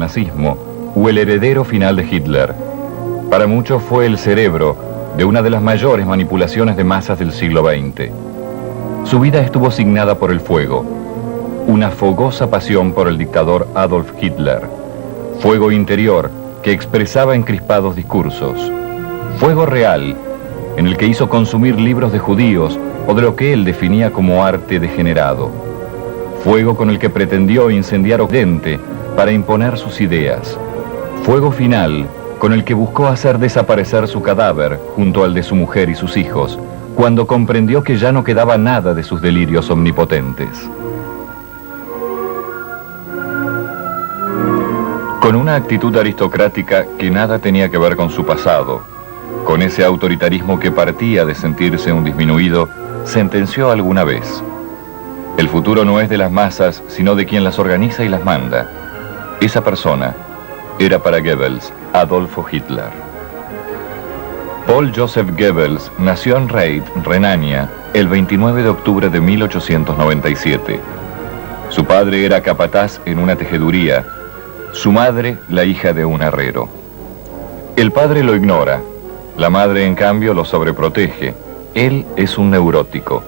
del nazismo o el heredero final de Hitler. Para muchos fue el cerebro de una de las mayores manipulaciones de masas del siglo XX. Su vida estuvo signada por el fuego, una fogosa pasión por el dictador Adolf Hitler, fuego interior que expresaba en crispados discursos, fuego real en el que hizo consumir libros de judíos o de lo que él definía como arte degenerado, fuego con el que pretendió incendiar Occidente para imponer sus ideas, fuego final con el que buscó hacer desaparecer su cadáver junto al de su mujer y sus hijos, cuando comprendió que ya no quedaba nada de sus delirios omnipotentes. Con una actitud aristocrática que nada tenía que ver con su pasado, con ese autoritarismo que partía de sentirse un disminuido, sentenció alguna vez: el futuro no es de las masas, sino de quien las organiza y las manda. Esa persona era para Goebbels Adolfo Hitler. Paul Joseph Goebbels nació en Reit, Renania, el 29 de octubre de 1897. Su padre era capataz en una tejeduría, su madre la hija de un herrero. El padre lo ignora, la madre en cambio lo sobreprotege. Él es un neurótico.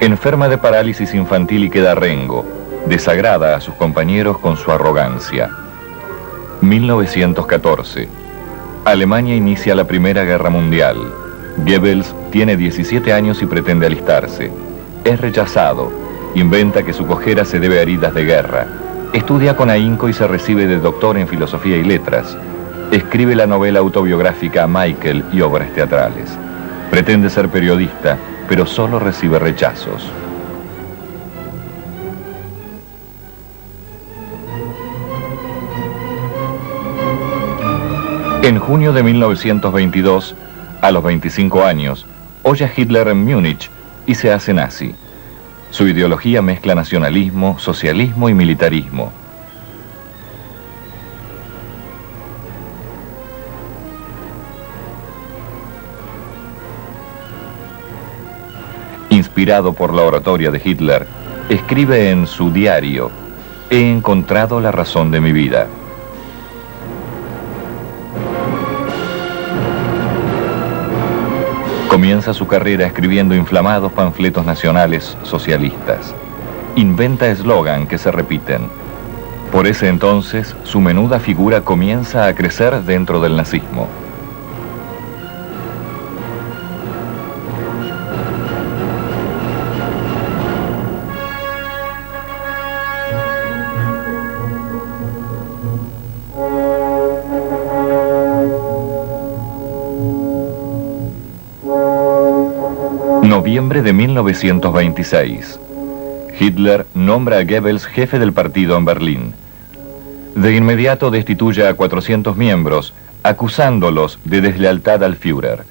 Enferma de parálisis infantil y queda rengo, desagrada a sus compañeros con su arrogancia. 1914. Alemania inicia la Primera Guerra Mundial. Goebbels tiene 17 años y pretende alistarse. Es rechazado. Inventa que su cojera se debe a heridas de guerra. Estudia con ahínco y se recibe de doctor en filosofía y letras. Escribe la novela autobiográfica Michael y obras teatrales. Pretende ser periodista, pero solo recibe rechazos. En junio de 1922, a los 25 años, oye a Hitler en Múnich y se hace nazi. Su ideología mezcla nacionalismo, socialismo y militarismo. Inspirado por la oratoria de Hitler, escribe en su diario: «He encontrado la razón de mi vida». Comienza su carrera escribiendo inflamados panfletos nacionales socialistas. Inventa eslogan que se repiten. Por ese entonces, su menuda figura comienza a crecer dentro del nazismo. Noviembre de 1926. Hitler nombra a Goebbels jefe del partido en Berlín. De inmediato destituye a 400 miembros, acusándolos de deslealtad al Führer.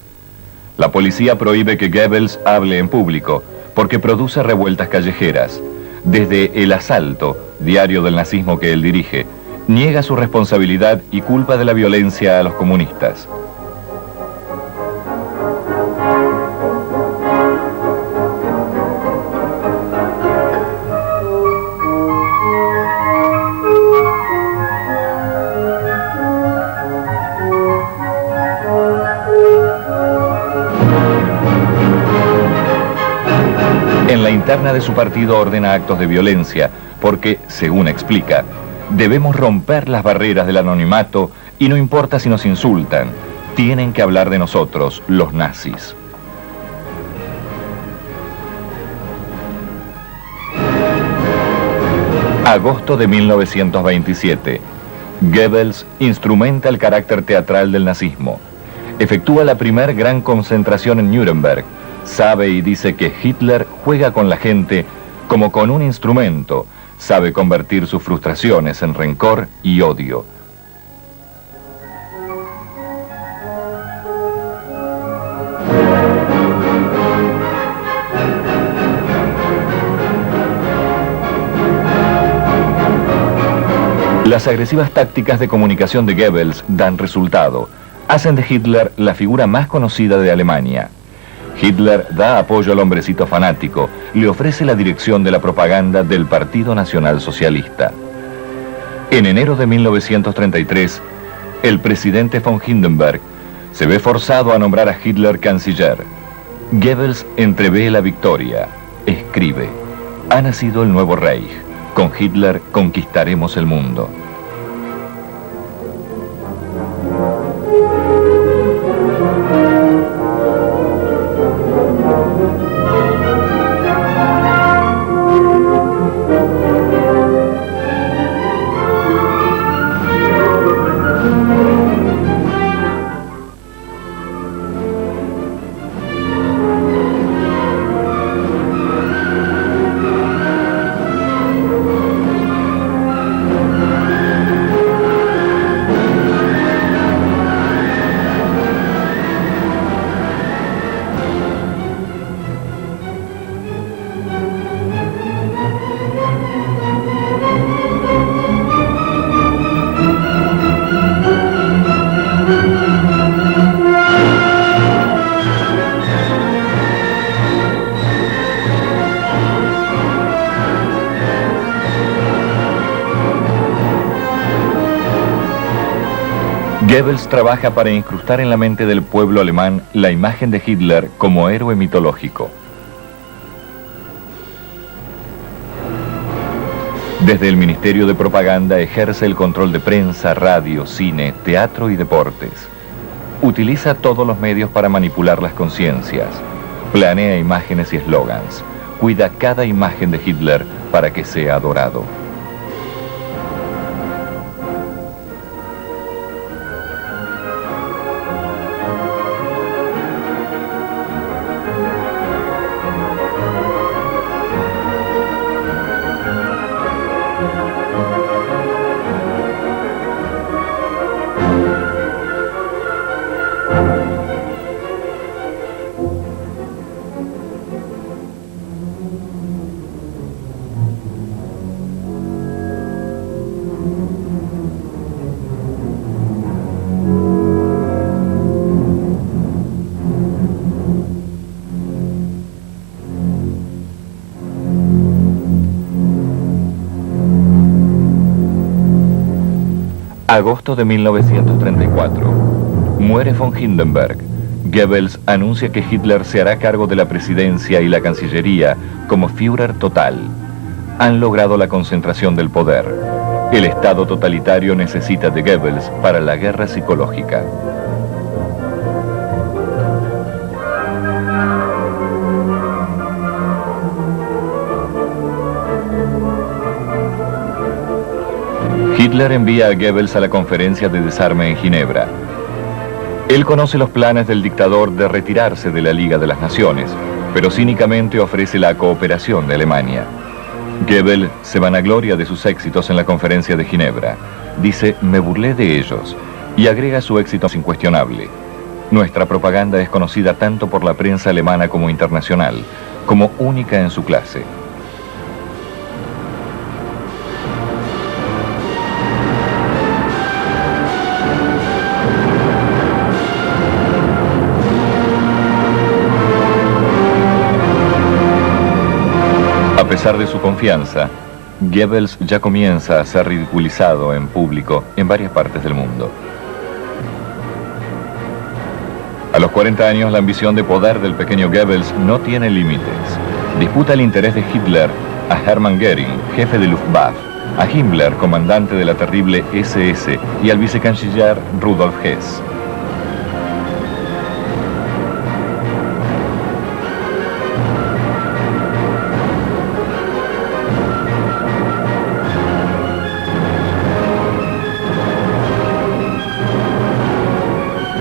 La policía prohíbe que Goebbels hable en público, porque produce revueltas callejeras. Desde El Asalto, diario del nazismo que él dirige, niega su responsabilidad y culpa de la violencia a los comunistas. En la interna de su partido ordena actos de violencia porque, según explica, debemos romper las barreras del anonimato y no importa si nos insultan, tienen que hablar de nosotros, los nazis. Agosto de 1927. Goebbels instrumenta el carácter teatral del nazismo. Efectúa la primer gran concentración en Nuremberg. Sabe y dice que Hitler juega con la gente como con un instrumento. Sabe convertir sus frustraciones en rencor y odio. Las agresivas tácticas de comunicación de Goebbels dan resultado. Hacen de Hitler la figura más conocida de Alemania. Hitler da apoyo al hombrecito fanático, le ofrece la dirección de la propaganda del Partido Nacional Socialista. En enero de 1933, el presidente von Hindenburg se ve forzado a nombrar a Hitler canciller. Goebbels entrevé la victoria. Escribe: ha nacido el nuevo Reich. Con Hitler conquistaremos el mundo. Goebbels trabaja para incrustar en la mente del pueblo alemán la imagen de Hitler como héroe mitológico. Desde el Ministerio de Propaganda ejerce el control de prensa, radio, cine, teatro y deportes. Utiliza todos los medios para manipular las conciencias. Planea imágenes y eslogans. Cuida cada imagen de Hitler para que sea adorado. Agosto de 1934. Muere von Hindenburg. Goebbels anuncia que Hitler se hará cargo de la presidencia y la cancillería como Führer total. Han logrado la concentración del poder. El Estado totalitario necesita de Goebbels para la guerra psicológica. Hitler envía a Goebbels a la conferencia de desarme en Ginebra. Él conoce los planes del dictador de retirarse de la Liga de las Naciones, pero cínicamente ofrece la cooperación de Alemania. Goebbels se vanagloria de sus éxitos en la conferencia de Ginebra. Dice: me burlé de ellos, y agrega su éxito incuestionable. Nuestra propaganda es conocida tanto por la prensa alemana como internacional, como única en su clase. A pesar de su confianza, Goebbels ya comienza a ser ridiculizado en público en varias partes del mundo. A los 40 años, la ambición de poder del pequeño Goebbels no tiene límites. Disputa el interés de Hitler a Hermann Göring, jefe de Luftwaffe, a Himmler, comandante de la terrible SS, y al vicecanciller Rudolf Hess.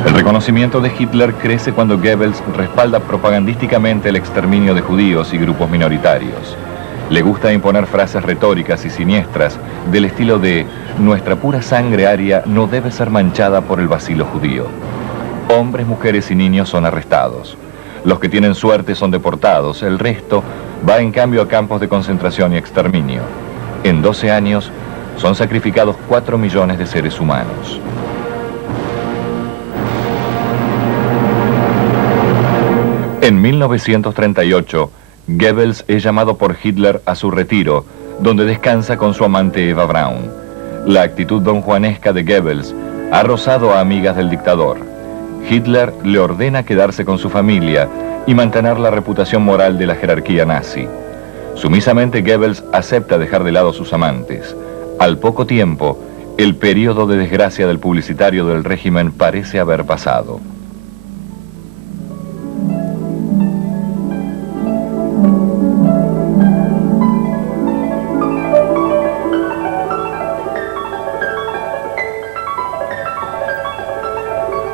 El reconocimiento de Hitler crece cuando Goebbels respalda propagandísticamente el exterminio de judíos y grupos minoritarios. Le gusta imponer frases retóricas y siniestras del estilo de: nuestra pura sangre aria no debe ser manchada por el bacilo judío. Hombres, mujeres y niños son arrestados. Los que tienen suerte son deportados, el resto va en cambio a campos de concentración y exterminio. En 12 años son sacrificados 4 millones de seres humanos. En 1938, Goebbels es llamado por Hitler a su retiro, donde descansa con su amante Eva Braun. La actitud donjuanesca de Goebbels ha rozado a amigas del dictador. Hitler le ordena quedarse con su familia y mantener la reputación moral de la jerarquía nazi. Sumisamente Goebbels acepta dejar de lado a sus amantes. Al poco tiempo, el periodo de desgracia del publicitario del régimen parece haber pasado.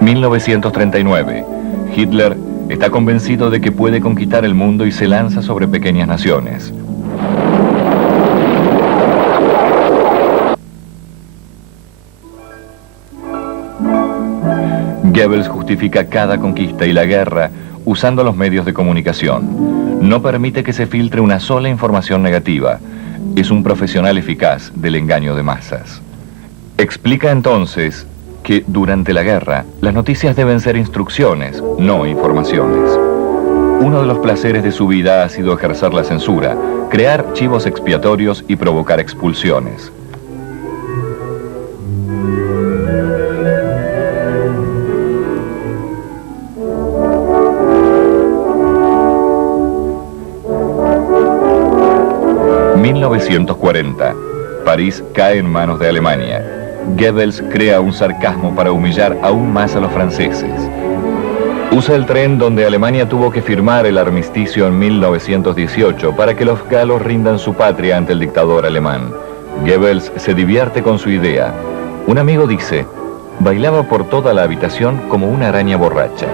...1939... Hitler está convencido de que puede conquistar el mundo y se lanza sobre pequeñas naciones. Goebbels justifica cada conquista y la guerra usando los medios de comunicación. No permite que se filtre una sola información negativa. Es un profesional eficaz del engaño de masas. Explica entonces que durante la guerra las noticias deben ser instrucciones, no informaciones. Uno de los placeres de su vida ha sido ejercer la censura, crear chivos expiatorios y provocar expulsiones. ...1940... París cae en manos de Alemania. Goebbels crea un sarcasmo para humillar aún más a los franceses. Usa el tren donde Alemania tuvo que firmar el armisticio en 1918 para que los galos rindan su patria ante el dictador alemán. Goebbels se divierte con su idea. Un amigo dice, bailaba por toda la habitación como una araña borracha.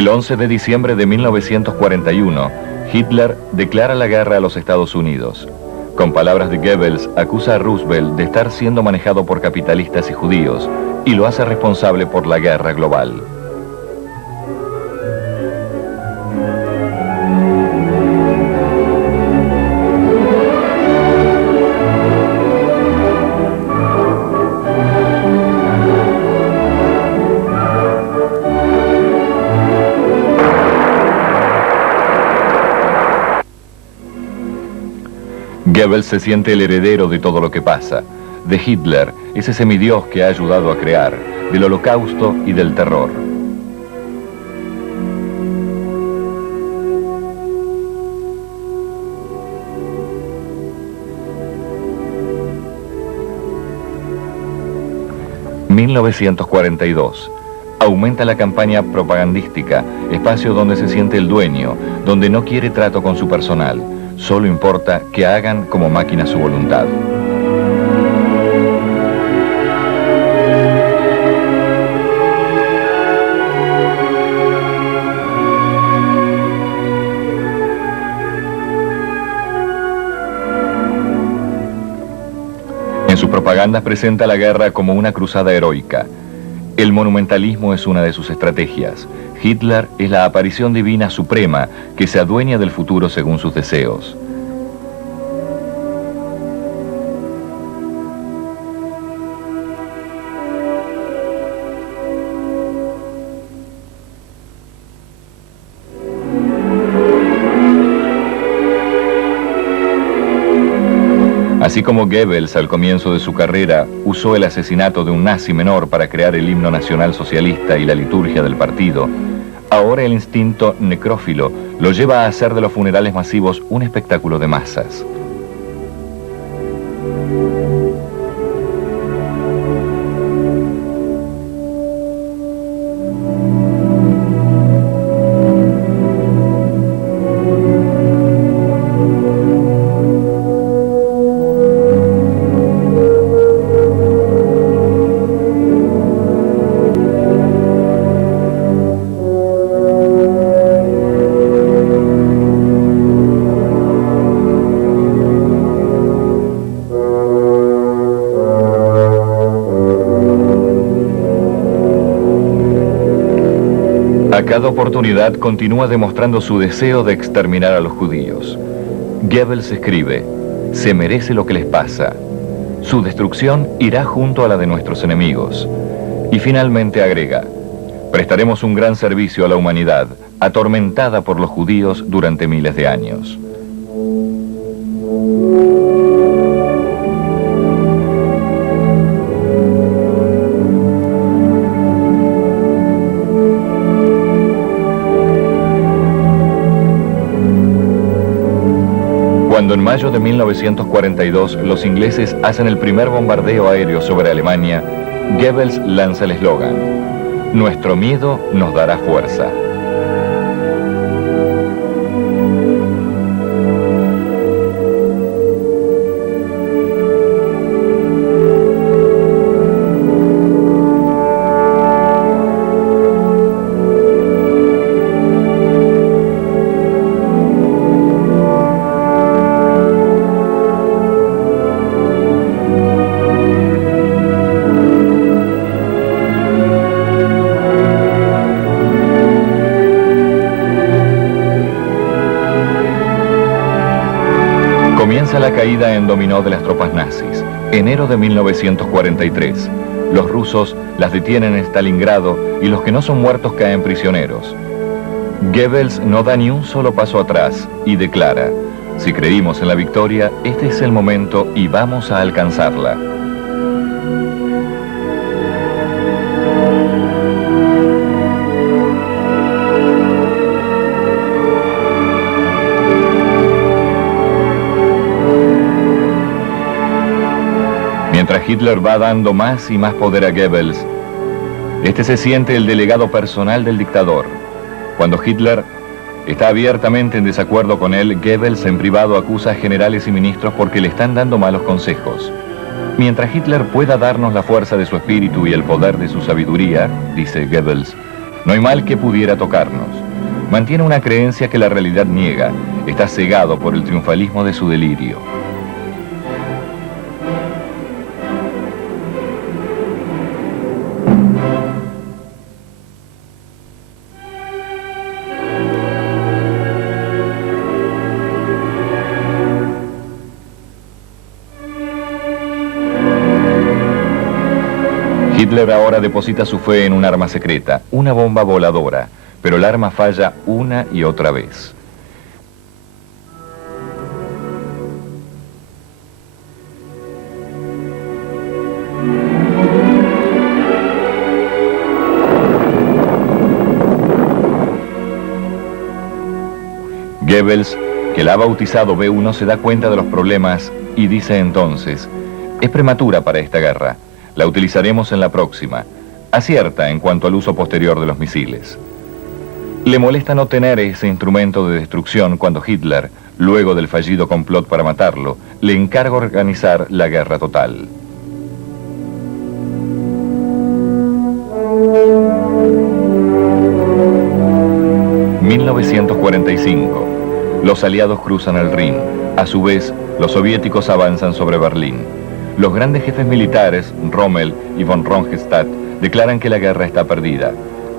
El 11 de diciembre de 1941, Hitler declara la guerra a los Estados Unidos. Con palabras de Goebbels, acusa a Roosevelt de estar siendo manejado por capitalistas y judíos y lo hace responsable por la guerra global. Goebbels se siente el heredero de todo lo que pasa, de Hitler, ese semidios que ha ayudado a crear, del Holocausto y del terror. ...1942... Aumenta la campaña propagandística, espacio donde se siente el dueño, donde no quiere trato con su personal. Solo importa que hagan como máquina su voluntad. En sus propagandas presenta la guerra como una cruzada heroica. El monumentalismo es una de sus estrategias. Hitler es la aparición divina suprema que se adueña del futuro según sus deseos. Así como Goebbels al comienzo de su carrera usó el asesinato de un nazi menor para crear el himno nacional socialista y la liturgia del partido, ahora el instinto necrófilo lo lleva a hacer de los funerales masivos un espectáculo de masas. cada oportunidad continúa demostrando su deseo de exterminar a los judíos. Goebbels escribe: se merece lo que les pasa. Su destrucción irá junto a la de nuestros enemigos. Y finalmente agrega: prestaremos un gran servicio a la humanidad, atormentada por los judíos durante miles de años. Cuando en mayo de 1942 los ingleses hacen el primer bombardeo aéreo sobre Alemania, Goebbels lanza el eslogan: nuestro miedo nos dará fuerza. Comienza la caída en dominó de las tropas nazis. Enero de 1943. Los rusos las detienen en Stalingrado y los que no son muertos caen prisioneros. Goebbels no da ni un solo paso atrás y declara: si creímos en la victoria, este es el momento y vamos a alcanzarla. Mientras Hitler va dando más y más poder a Goebbels, este se siente el delegado personal del dictador. Cuando Hitler está abiertamente en desacuerdo con él, Goebbels en privado acusa a generales y ministros porque le están dando malos consejos. Mientras Hitler pueda darnos la fuerza de su espíritu y el poder de su sabiduría, dice Goebbels, no hay mal que pudiera tocarnos. Mantiene una creencia que la realidad niega, está cegado por el triunfalismo de su delirio. Hitler ahora deposita su fe en un arma secreta, una bomba voladora, pero el arma falla una y otra vez. Goebbels, que la ha bautizado B1, se da cuenta de los problemas y dice entonces: es prematura para esta guerra. La utilizaremos en la próxima. Acierta en cuanto al uso posterior de los misiles. Le molesta no tener ese instrumento de destrucción cuando Hitler, luego del fallido complot para matarlo, le encarga organizar la guerra total. ...1945... Los aliados cruzan el Rin. A su vez, los soviéticos avanzan sobre Berlín. Los grandes jefes militares, Rommel y von Rundstedt, declaran que la guerra está perdida.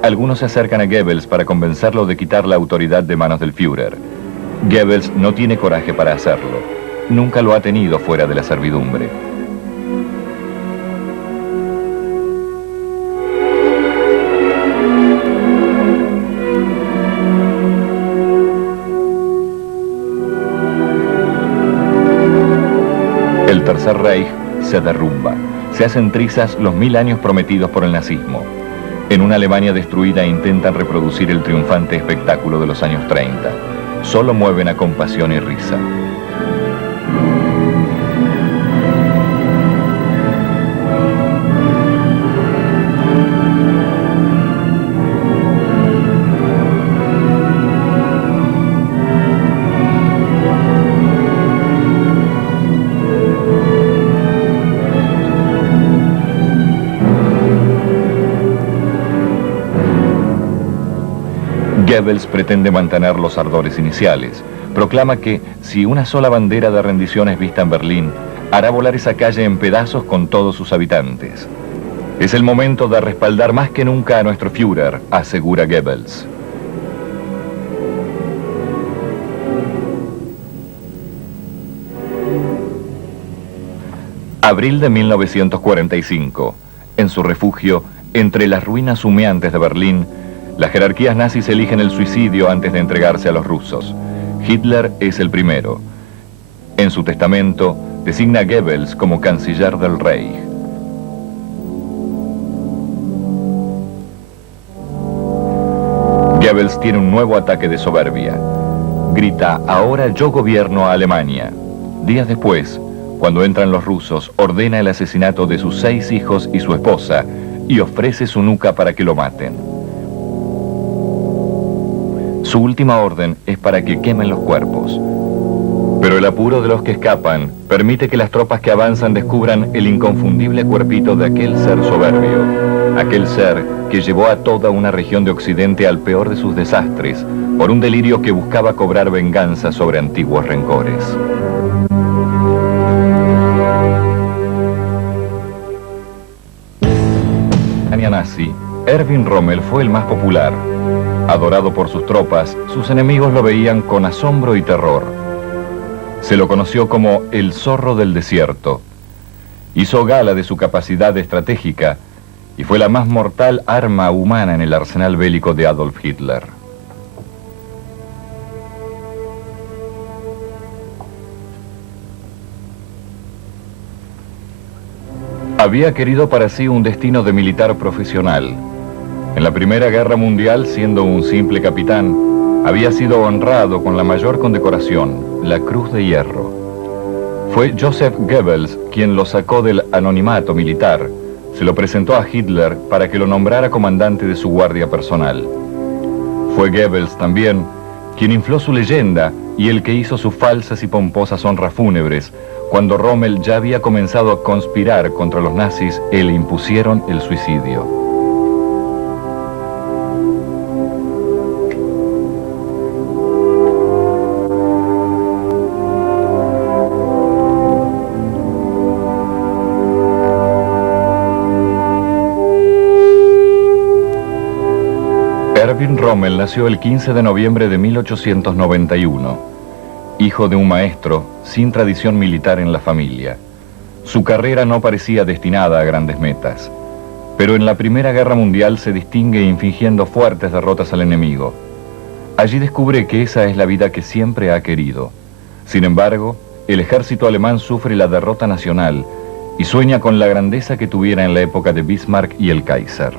Algunos se acercan a Goebbels para convencerlo de quitar la autoridad de manos del Führer. Goebbels no tiene coraje para hacerlo. Nunca lo ha tenido fuera de la servidumbre. El Tercer Reich se derrumba. Se hacen trizas los 1000 años prometidos por el nazismo. En una Alemania destruida intentan reproducir el triunfante espectáculo de los años 30. Solo mueven a compasión y risa. Goebbels pretende mantener los ardores iniciales. Proclama que, si una sola bandera de rendición es vista en Berlín, hará volar esa calle en pedazos con todos sus habitantes. Es el momento de respaldar más que nunca a nuestro Führer, asegura Goebbels. Abril de 1945. En su refugio, entre las ruinas humeantes de Berlín, las jerarquías nazis eligen el suicidio antes de entregarse a los rusos. Hitler es el primero. En su testamento, designa a Goebbels como canciller del Reich. Goebbels tiene un nuevo ataque de soberbia. Grita: ahora yo gobierno a Alemania. Días después, cuando entran los rusos, ordena el asesinato de sus 6 hijos y su esposa y ofrece su nuca para que lo maten. Su última orden es para que quemen los cuerpos. Pero el apuro de los que escapan permite que las tropas que avanzan descubran el inconfundible cuerpito de aquel ser soberbio, aquel ser que llevó a toda una región de Occidente al peor de sus desastres, por un delirio que buscaba cobrar venganza sobre antiguos rencores. Nazi, Erwin Rommel fue el más popular. Adorado por sus tropas, sus enemigos lo veían con asombro y terror. Se lo conoció como el zorro del desierto. Hizo gala de su capacidad estratégica y fue la más mortal arma humana en el arsenal bélico de Adolf Hitler. Había querido para sí un destino de militar profesional. En la Primera Guerra Mundial, siendo un simple capitán, había sido honrado con la mayor condecoración, la Cruz de Hierro. Fue Joseph Goebbels quien lo sacó del anonimato militar. Se lo presentó a Hitler para que lo nombrara comandante de su guardia personal. Fue Goebbels también quien infló su leyenda y el que hizo sus falsas y pomposas honras fúnebres, cuando Rommel ya había comenzado a conspirar contra los nazis y le impusieron el suicidio. Erwin Rommel nació el 15 de noviembre de 1891. Hijo de un maestro, sin tradición militar en la familia. Su carrera no parecía destinada a grandes metas, pero en la Primera Guerra Mundial se distingue infligiendo fuertes derrotas al enemigo. Allí descubre que esa es la vida que siempre ha querido. Sin embargo, el ejército alemán sufre la derrota nacional y sueña con la grandeza que tuviera en la época de Bismarck y el Kaiser.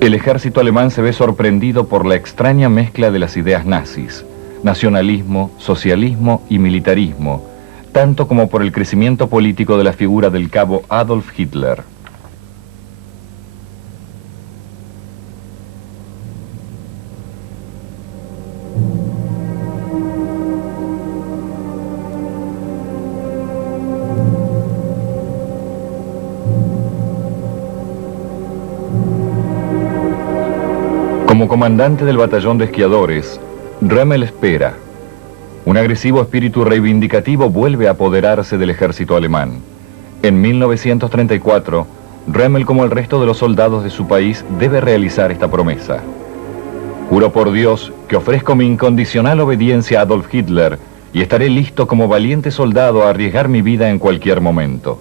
El ejército alemán se ve sorprendido por la extraña mezcla de las ideas nazis, nacionalismo, socialismo y militarismo, tanto como por el crecimiento político de la figura del cabo Adolf Hitler. Como comandante del batallón de esquiadores, Rommel espera. Un agresivo espíritu reivindicativo vuelve a apoderarse del ejército alemán. En 1934, Rommel, como el resto de los soldados de su país, debe realizar esta promesa. Juro por Dios que ofrezco mi incondicional obediencia a Adolf Hitler y estaré listo como valiente soldado a arriesgar mi vida en cualquier momento.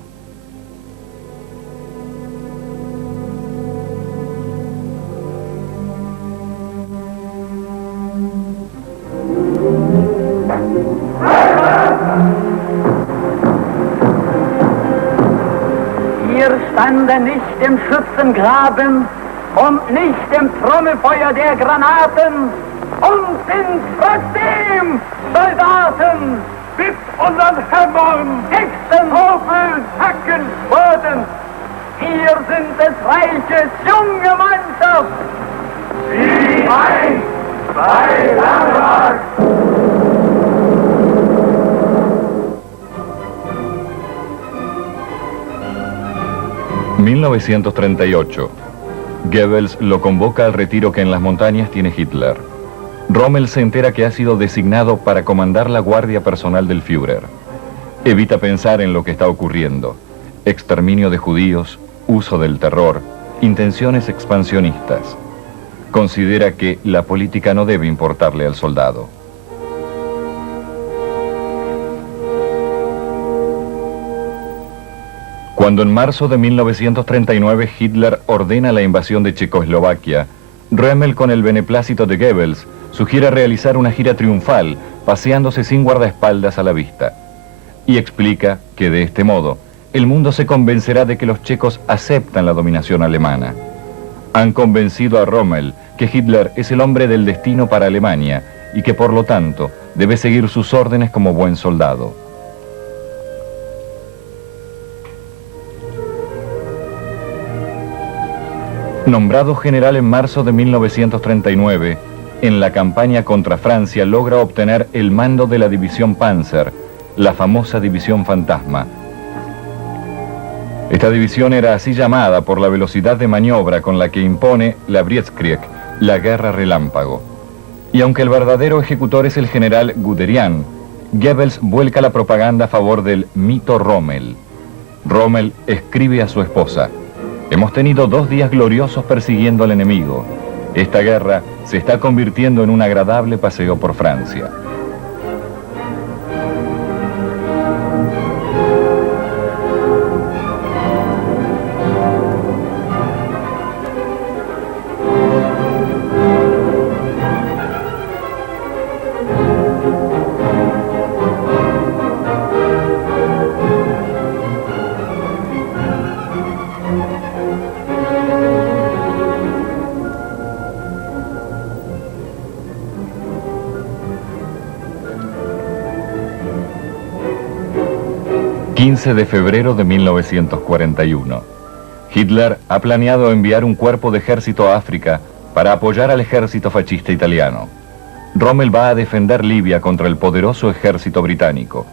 Standen nicht im Schützengraben und nicht im Trommelfeuer der Granaten und sind trotzdem Soldaten mit unseren Hämmern, Äxten, Hobeln, Hacken, Boden. Wir sind des Reiches junge Mannschaft, wie einst bei Langemark. 1938. Goebbels lo convoca al retiro que en las montañas tiene Hitler. Rommel se entera que ha sido designado para comandar la guardia personal del Führer. Evita pensar en lo que está ocurriendo. Exterminio de judíos, uso del terror, intenciones expansionistas. Considera que la política no debe importarle al soldado. Cuando en marzo de 1939 Hitler ordena la invasión de Checoslovaquia, Rommel, con el beneplácito de Goebbels, sugiere realizar una gira triunfal, paseándose sin guardaespaldas a la vista. Y explica que de este modo, el mundo se convencerá de que los checos aceptan la dominación alemana. Han convencido a Rommel que Hitler es el hombre del destino para Alemania y que por lo tanto debe seguir sus órdenes como buen soldado. Nombrado general en marzo de 1939, en la campaña contra Francia logra obtener el mando de la división Panzer, la famosa división fantasma. Esta división era así llamada por la velocidad de maniobra con la que impone la Blitzkrieg, la guerra relámpago. Y aunque el verdadero ejecutor es el general Guderian, Goebbels vuelca la propaganda a favor del mito Rommel. Rommel escribe a su esposa: hemos tenido 2 días gloriosos persiguiendo al enemigo. Esta guerra se está convirtiendo en un agradable paseo por Francia. De febrero de 1941. Hitler ha planeado enviar un cuerpo de ejército a África para apoyar al ejército fascista italiano. Rommel va a defender Libia contra el poderoso ejército británico.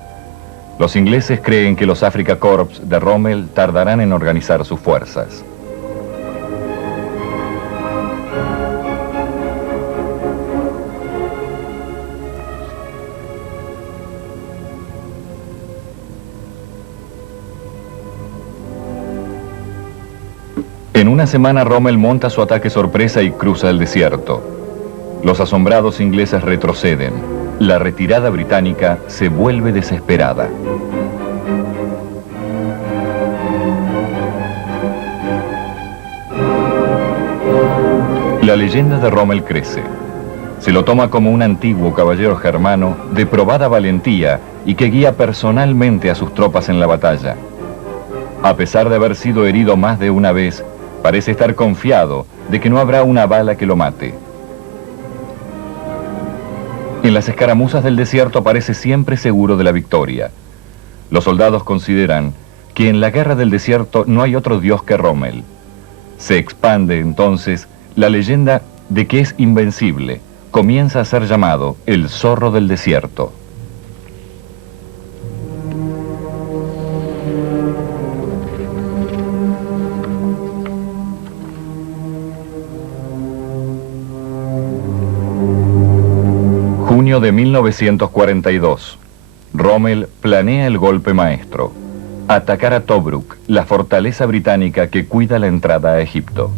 Los ingleses creen que los Afrika Korps de Rommel tardarán en organizar sus fuerzas. En una semana Rommel monta su ataque sorpresa y cruza el desierto. Los asombrados ingleses retroceden. La retirada británica se vuelve desesperada. La leyenda de Rommel crece. Se lo toma como un antiguo caballero germano de probada valentía y que guía personalmente a sus tropas en la batalla. A pesar de haber sido herido más de una vez, parece estar confiado de que no habrá una bala que lo mate. En las escaramuzas del desierto parece siempre seguro de la victoria. Los soldados consideran que en la guerra del desierto no hay otro dios que Rommel. Se expande entonces la leyenda de que es invencible. Comienza a ser llamado el zorro del desierto. Junio de 1942. Rommel planea el golpe maestro: atacar a Tobruk, la fortaleza británica que cuida la entrada a Egipto.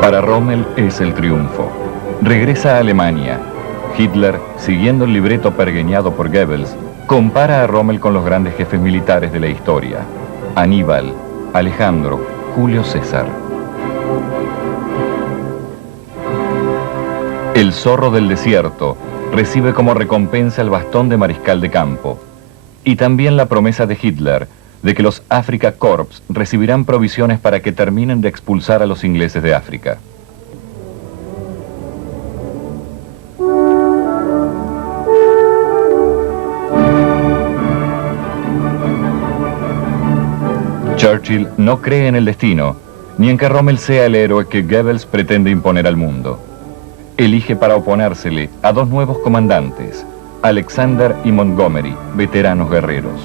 Para Rommel es el triunfo. Regresa a Alemania. Hitler, siguiendo el libreto pergeñado por Goebbels, compara a Rommel con los grandes jefes militares de la historia: Aníbal, Alejandro, Julio César. El zorro del desierto recibe como recompensa el bastón de mariscal de campo y también la promesa de Hitler de que los Afrika Korps recibirán provisiones para que terminen de expulsar a los ingleses de África. Churchill no cree en el destino, ni en que Rommel sea el héroe que Goebbels pretende imponer al mundo. Elige para oponérsele a dos nuevos comandantes, Alexander y Montgomery, veteranos guerreros.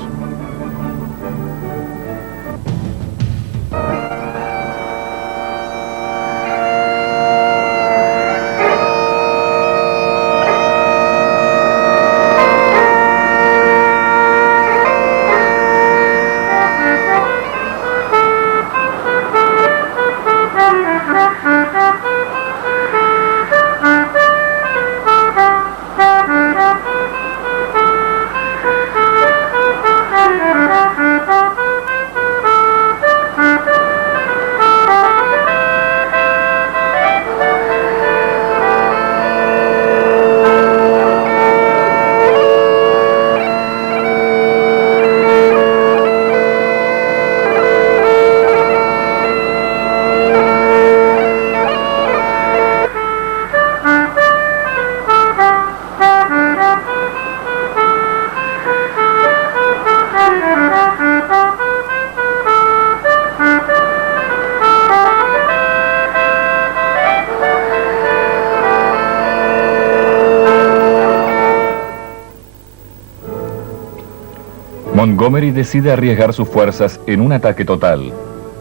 Montgomery decide arriesgar sus fuerzas en un ataque total.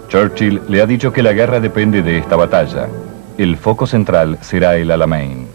Churchill le ha dicho que la guerra depende de esta batalla. El foco central será el Alamein.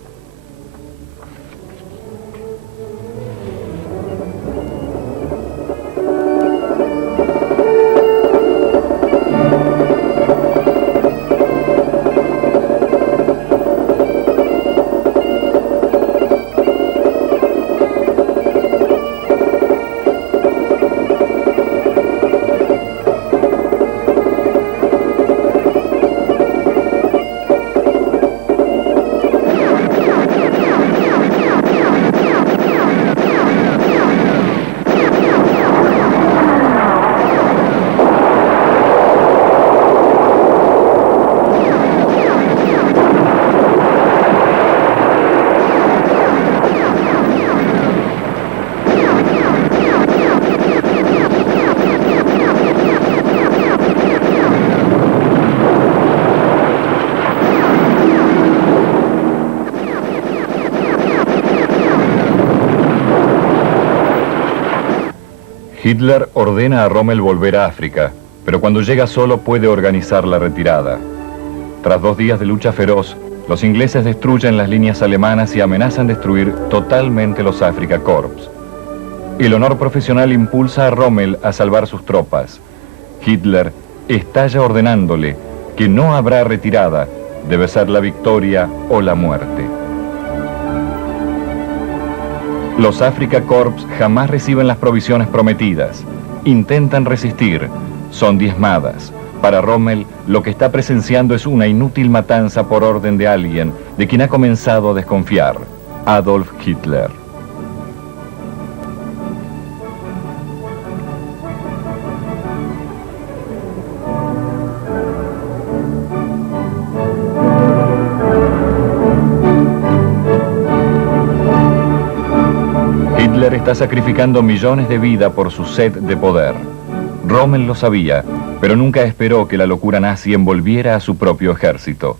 Hitler ordena a Rommel volver a África, pero cuando llega solo puede organizar la retirada. Tras 2 días de lucha feroz, los ingleses destruyen las líneas alemanas y amenazan destruir totalmente los Afrika Korps. El honor profesional impulsa a Rommel a salvar sus tropas. Hitler estalla ordenándole que no habrá retirada, debe ser la victoria o la muerte. Los Afrika Korps jamás reciben las provisiones prometidas. Intentan resistir, son diezmadas. Para Rommel, lo que está presenciando es una inútil matanza por orden de alguien de quien ha comenzado a desconfiar, Adolf Hitler. Hitler está sacrificando millones de vidas por su sed de poder. Rommel lo sabía, pero nunca esperó que la locura nazi envolviera a su propio ejército.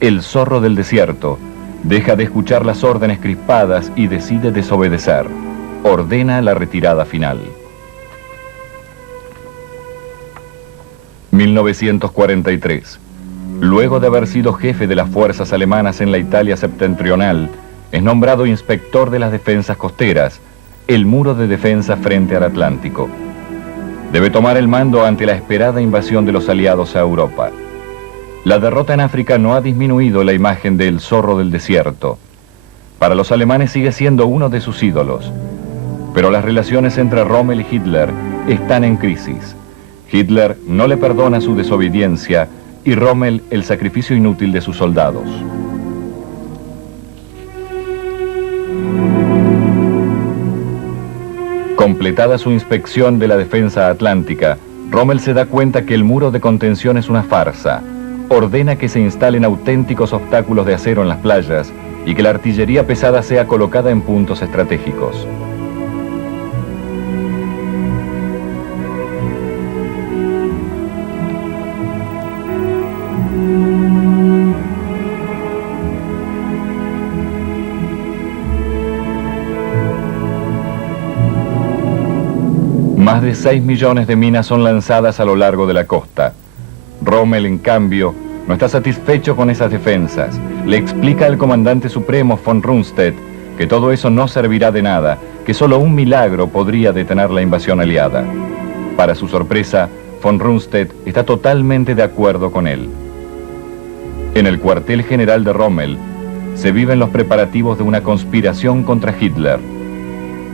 El zorro del desierto deja de escuchar las órdenes crispadas y decide desobedecer. Ordena la retirada final. 1943. Luego de haber sido jefe de las fuerzas alemanas en la Italia septentrional, es nombrado inspector de las defensas costeras, el muro de defensa frente al Atlántico. Debe tomar el mando ante la esperada invasión de los aliados a Europa. La derrota en África no ha disminuido la imagen del zorro del desierto. Para los alemanes sigue siendo uno de sus ídolos. Pero las relaciones entre Rommel y Hitler están en crisis. Hitler no le perdona su desobediencia y Rommel el sacrificio inútil de sus soldados. Con completada su inspección de la defensa atlántica, Rommel se da cuenta que el muro de contención es una farsa. Ordena que se instalen auténticos obstáculos de acero en las playas y que la artillería pesada sea colocada en puntos estratégicos. Más de 6 millones de minas son lanzadas a lo largo de la costa. Rommel, en cambio, no está satisfecho con esas defensas. Le explica al comandante supremo von Rundstedt que todo eso no servirá de nada, que solo un milagro podría detener la invasión aliada. Para su sorpresa, von Rundstedt está totalmente de acuerdo con él. En el cuartel general de Rommel se viven los preparativos de una conspiración contra Hitler.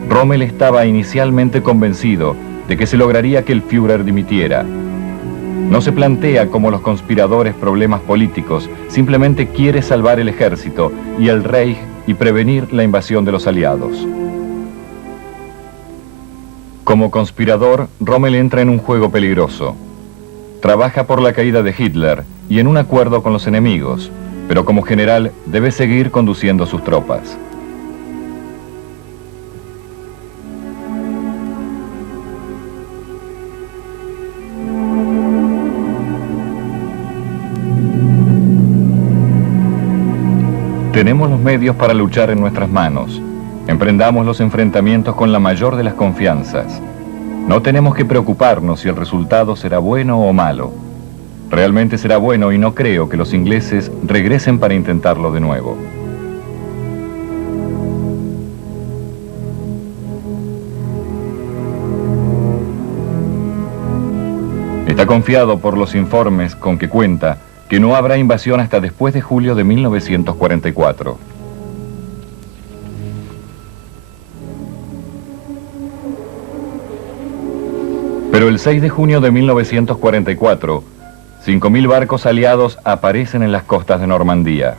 Rommel estaba inicialmente convencido de que se lograría que el Führer dimitiera. No se plantea como los conspiradores problemas políticos, simplemente quiere salvar el ejército y el Reich y prevenir la invasión de los aliados. Como conspirador, Rommel entra en un juego peligroso. Trabaja por la caída de Hitler y en un acuerdo con los enemigos, pero como general debe seguir conduciendo sus tropas. Tenemos los medios para luchar en nuestras manos. Emprendamos los enfrentamientos con la mayor de las confianzas. No tenemos que preocuparnos si el resultado será bueno o malo. Realmente será bueno y no creo que los ingleses regresen para intentarlo de nuevo. Está confiado por los informes con que cuenta que no habrá invasión hasta después de julio de 1944. Pero el 6 de junio de 1944, 5.000 barcos aliados aparecen en las costas de Normandía.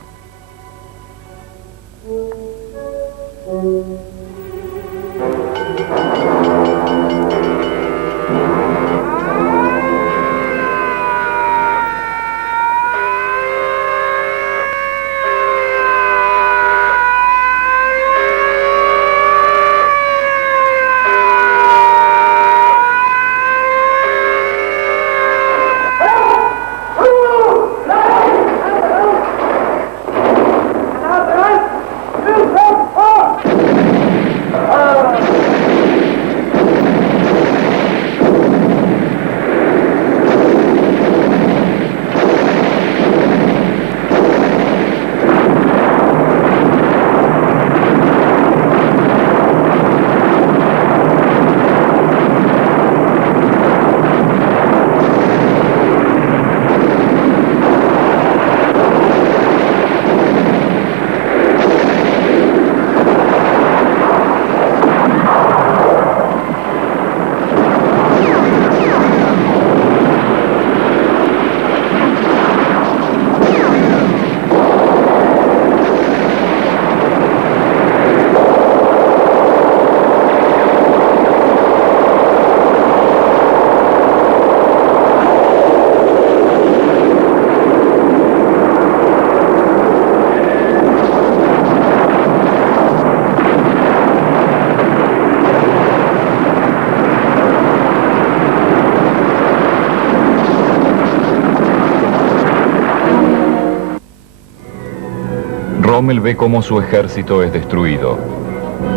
Rommel ve cómo su ejército es destruido.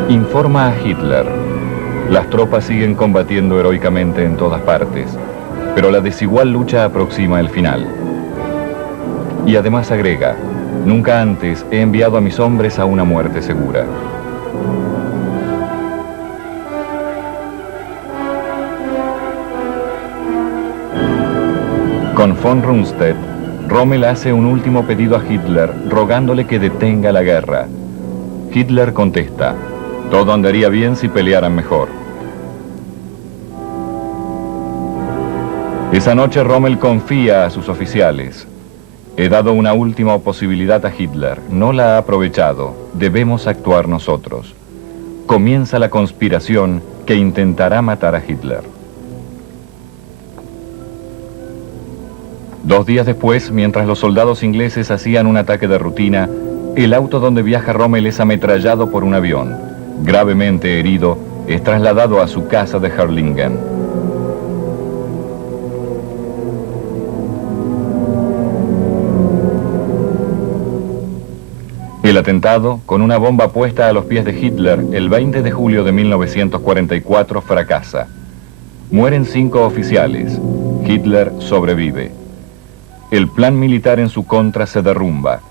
Informa a Hitler. Las tropas siguen combatiendo heroicamente en todas partes, pero la desigual lucha aproxima el final. Y además agrega, nunca antes he enviado a mis hombres a una muerte segura. Con von Rundstedt, Rommel hace un último pedido a Hitler, rogándole que detenga la guerra. Hitler contesta, todo andaría bien si pelearan mejor. Esa noche Rommel confía a sus oficiales. He dado una última posibilidad a Hitler, no la ha aprovechado, debemos actuar nosotros. Comienza la conspiración que intentará matar a Hitler. 2 días después, mientras los soldados ingleses hacían un ataque de rutina, el auto donde viaja Rommel es ametrallado por un avión. Gravemente herido, es trasladado a su casa de Herrlingen. El atentado, con una bomba puesta a los pies de Hitler el 20 de julio de 1944, fracasa. Mueren 5 oficiales. Hitler sobrevive. El plan militar en su contra se derrumba.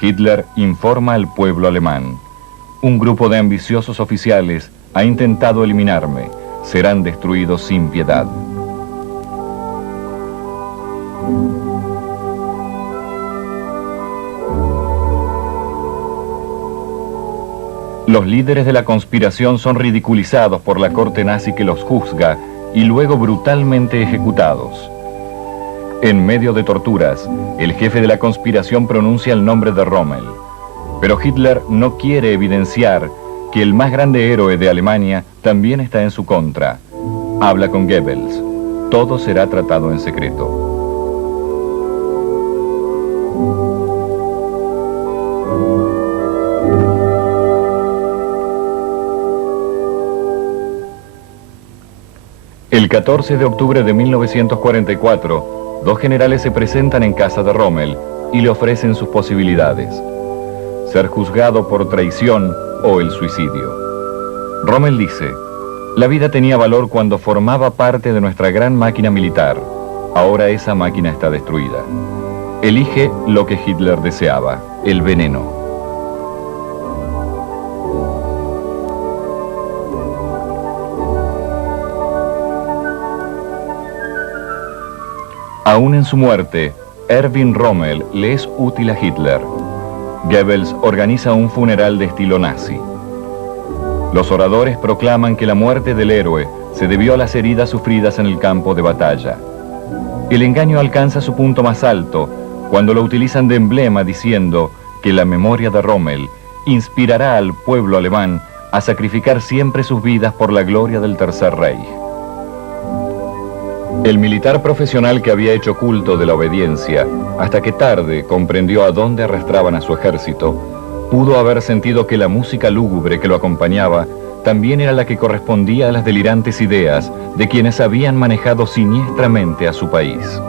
Hitler informa al pueblo alemán. Un grupo de ambiciosos oficiales ha intentado eliminarme. Serán destruidos sin piedad. Los líderes de la conspiración son ridiculizados por la corte nazi que los juzga y luego brutalmente ejecutados. En medio de torturas, el jefe de la conspiración pronuncia el nombre de Rommel. Pero Hitler no quiere evidenciar que el más grande héroe de Alemania también está en su contra. Habla con Goebbels. Todo será tratado en secreto. El 14 de octubre de 1944, 2 generales se presentan en casa de Rommel y le ofrecen sus posibilidades: ser juzgado por traición o el suicidio. Rommel dice: la vida tenía valor cuando formaba parte de nuestra gran máquina militar. Ahora esa máquina está destruida. Elige lo que Hitler deseaba: el veneno. Aún en su muerte, Erwin Rommel le es útil a Hitler. Goebbels organiza un funeral de estilo nazi. Los oradores proclaman que la muerte del héroe se debió a las heridas sufridas en el campo de batalla. El engaño alcanza su punto más alto cuando lo utilizan de emblema, diciendo que la memoria de Rommel inspirará al pueblo alemán a sacrificar siempre sus vidas por la gloria del Tercer Reich. El militar profesional que había hecho culto de la obediencia, hasta que tarde comprendió a dónde arrastraban a su ejército, pudo haber sentido que la música lúgubre que lo acompañaba también era la que correspondía a las delirantes ideas de quienes habían manejado siniestramente a su país.